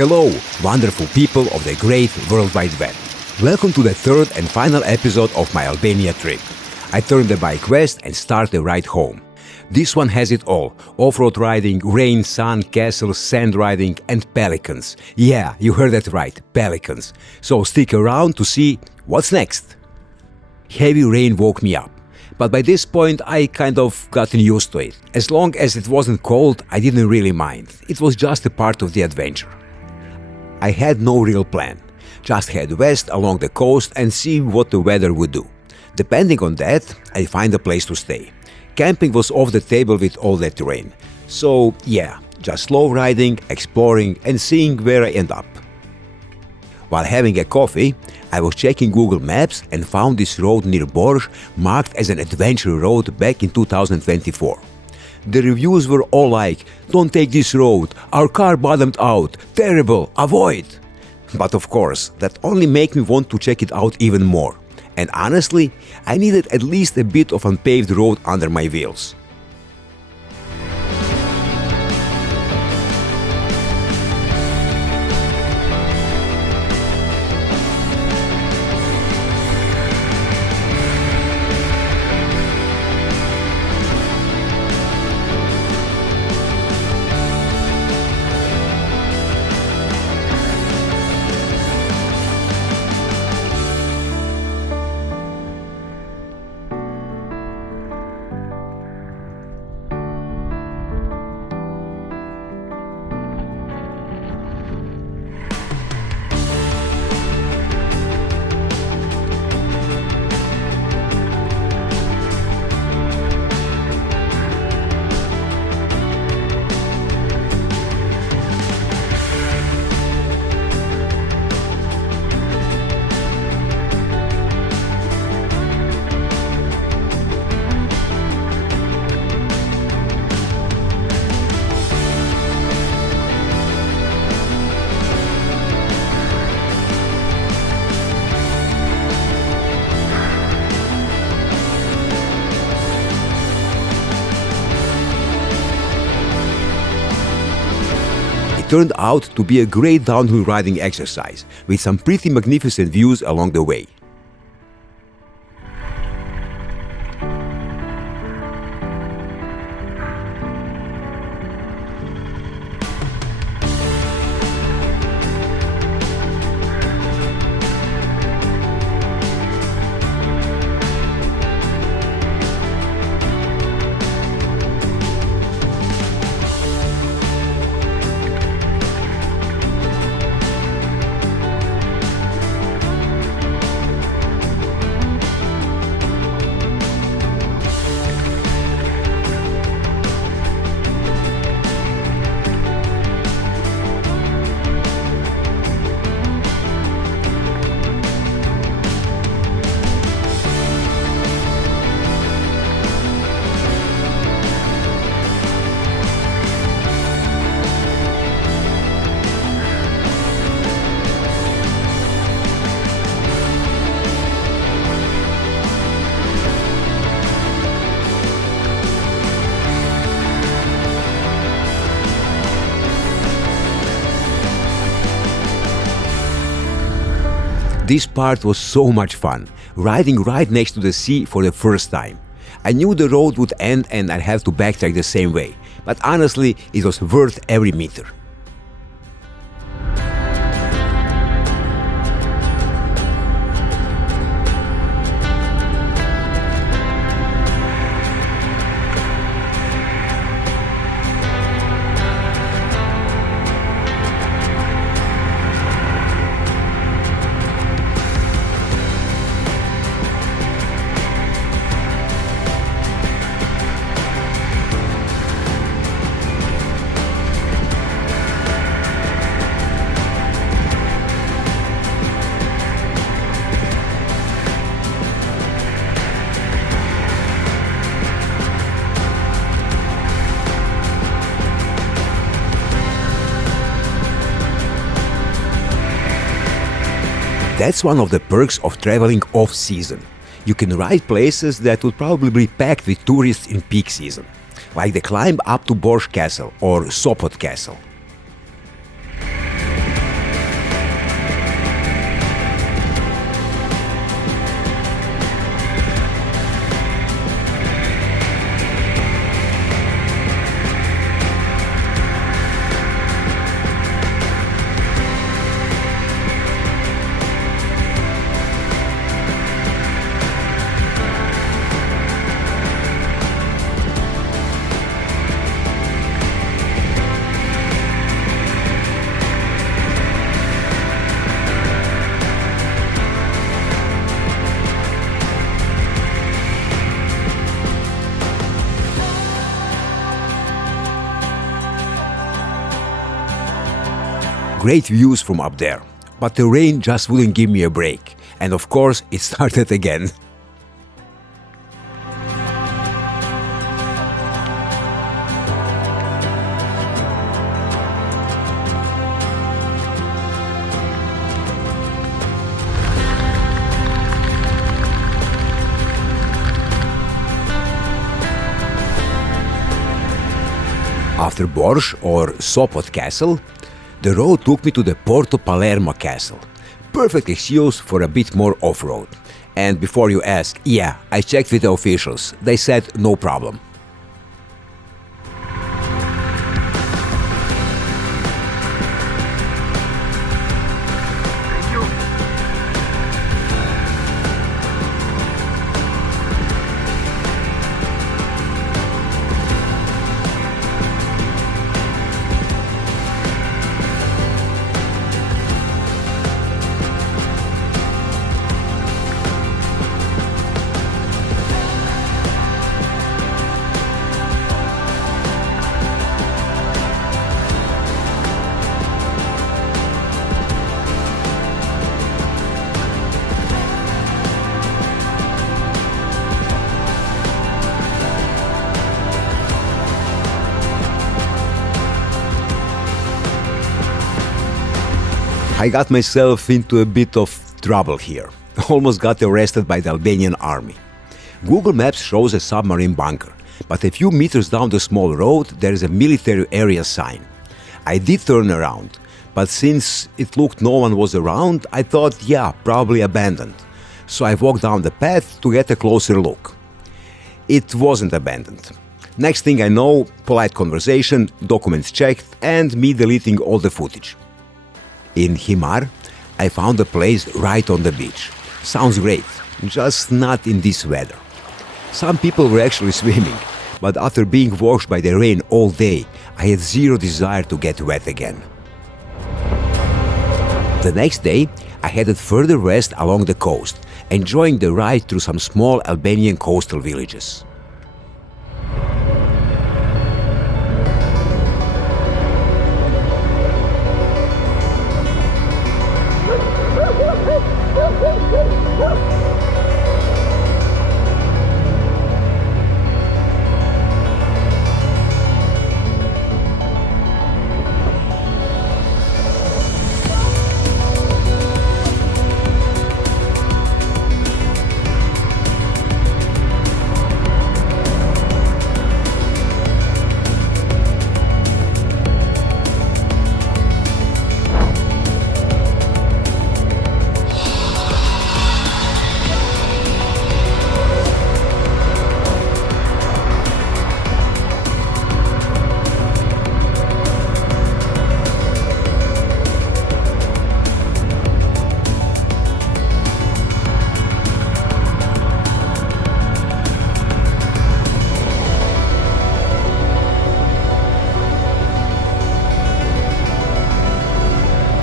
Hello, wonderful people of the great World Wide Web. Welcome to the third and final episode of my Albania trip. I turn the bike west and start the ride home. This one has it all: off-road riding, rain, sun, castles, sand riding, and pelicans. Yeah, you heard that right, pelicans. So stick around to see what's next. Heavy rain woke me up, but by this point I kind of gotten used to it. As long as it wasn't cold, I didn't really mind. It was just a part of the adventure. I had no real plan. Just head west along the coast and see what the weather would do. Depending on that, I find a place to stay. Camping was off the table with all that terrain. So yeah, just slow riding, exploring, and seeing where I end up. While having a coffee, I was checking Google Maps and found this road near Borsh marked as an adventure road back in 2024. The reviews were all like, "Don't take this road, our car bottomed out, terrible, avoid." But of course, that only made me want to check it out even more. And honestly, I needed at least a bit of unpaved road under my wheels. Turned out to be a great downhill riding exercise, with some pretty magnificent views along the way. This part was so much fun, riding right next to the sea for the first time. I knew the road would end and I'd have to backtrack the same way, but honestly, it was worth every meter. That's one of the perks of traveling off-season. You can ride places that would probably be packed with tourists in peak season, like the climb up to Borsh Castle or Sopot Castle. Great views from up there, but the rain just wouldn't give me a break, and of course it started again. After Borsh or Sopot Castle, the road took me to the Porto Palermo Castle. Perfect excuse for a bit more off-road. And before you ask, yeah, I checked with the officials. They said no problem. I got myself into a bit of trouble here. Almost got arrested by the Albanian army. Google Maps shows a submarine bunker, but a few meters down the small road there is a military area sign. I did turn around, but since it looked no one was around, I thought, yeah, probably abandoned. So I walked down the path to get a closer look. It wasn't abandoned. Next thing I know, polite conversation, documents checked, and me deleting all the footage. In Himarë, I found a place right on the beach. Sounds great, just not in this weather. Some people were actually swimming, but after being washed by the rain all day, I had zero desire to get wet again. The next day, I headed further west along the coast, enjoying the ride through some small Albanian coastal villages.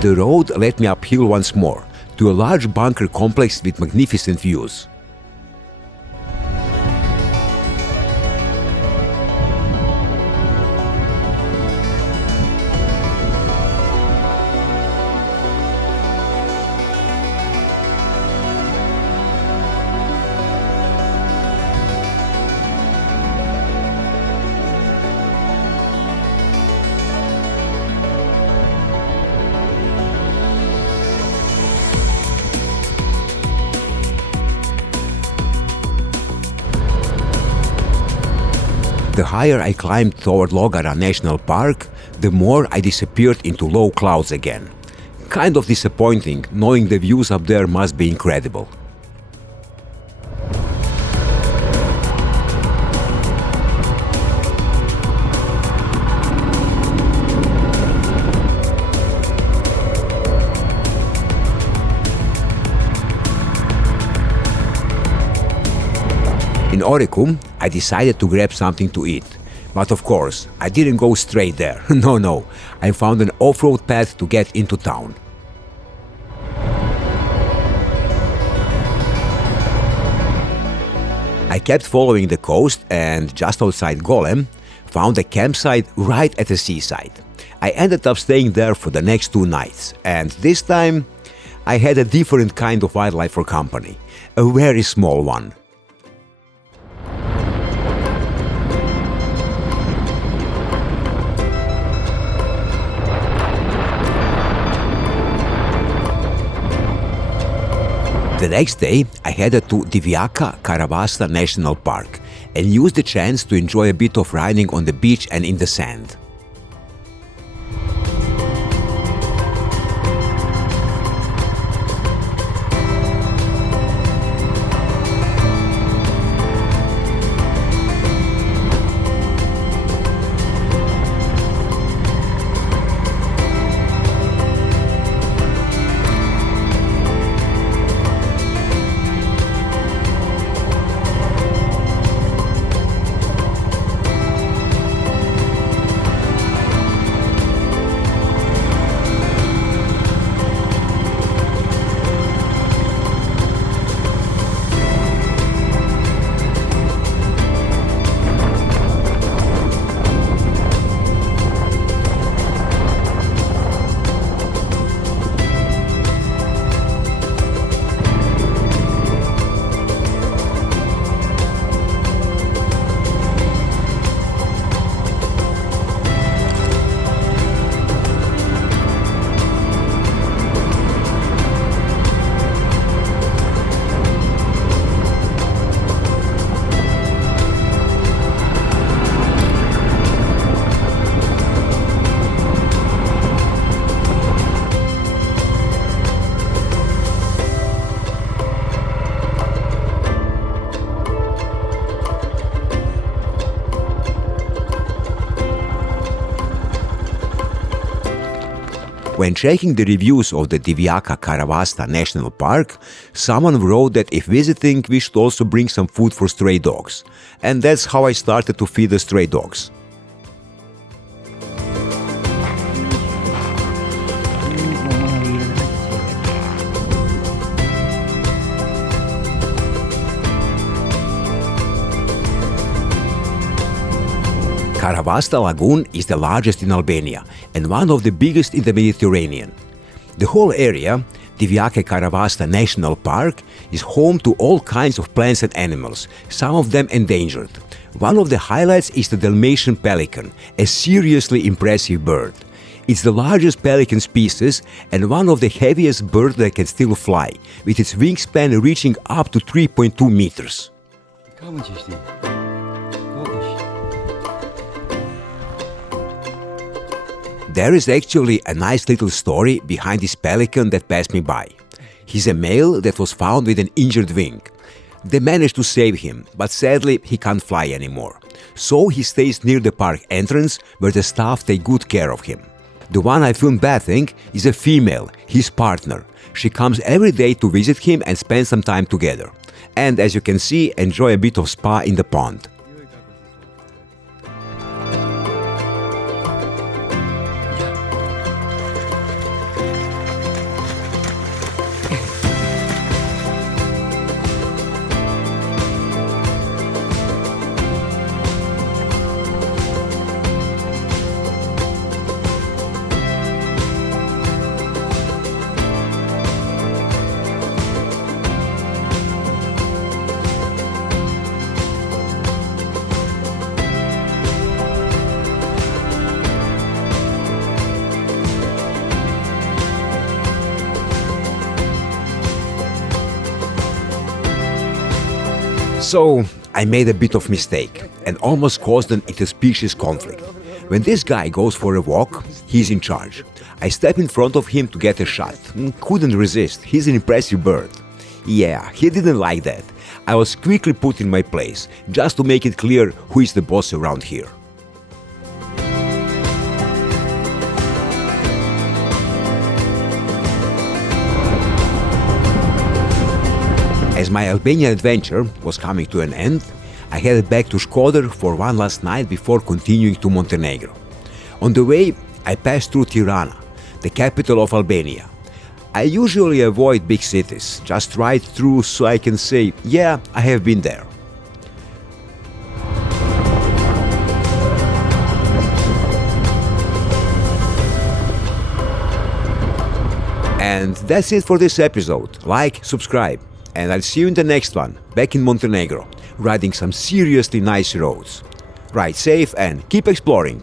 The road led me uphill once more, to a large bunker complex with magnificent views. The higher I climbed toward Llogara National Park, the more I disappeared into low clouds again. Kind of disappointing, knowing the views up there must be incredible. In Orikum, I decided to grab something to eat. But of course, I didn't go straight there. No, I found an off-road path to get into town. I kept following the coast and just outside Golem, found a campsite right at the seaside. I ended up staying there for the next 2 nights, and this time I had a different kind of wildlife for company, a very small one. The next day, I headed to Divjakë, Karavasta National Park, and used the chance to enjoy a bit of riding on the beach and in the sand. When checking the reviews of the Divjakë Karavasta National Park, someone wrote that if visiting, we should also bring some food for stray dogs. And that's how I started to feed the stray dogs. Karavasta Lagoon is the largest in Albania and one of the biggest in the Mediterranean. The whole area, Divjakë Karavasta National Park, is home to all kinds of plants and animals, some of them endangered. One of the highlights is the Dalmatian pelican, a seriously impressive bird. It's the largest pelican species and one of the heaviest birds that can still fly, with its wingspan reaching up to 3.2 meters. There is actually a nice little story behind this pelican that passed me by. He's a male that was found with an injured wing. They managed to save him, but sadly he can't fly anymore. So he stays near the park entrance where the staff take good care of him. The one I filmed bathing is a female, his partner. She comes every day to visit him and spend some time together. And as you can see, enjoy a bit of spa in the pond. So, I made a bit of mistake and almost caused an interspecies conflict. When this guy goes for a walk, he's in charge. I step in front of him to get a shot. Couldn't resist, he's an impressive bird. Yeah, he didn't like that. I was quickly put in my place, just to make it clear who is the boss around here. As my Albanian adventure was coming to an end, I headed back to Shkodër for one last night before continuing to Montenegro. On the way, I passed through Tirana, the capital of Albania. I usually avoid big cities, just ride through so I can say, yeah, I have been there. And that's it for this episode. Like, subscribe, and I'll see you in the next one, back in Montenegro, riding some seriously nice roads. Ride safe and keep exploring.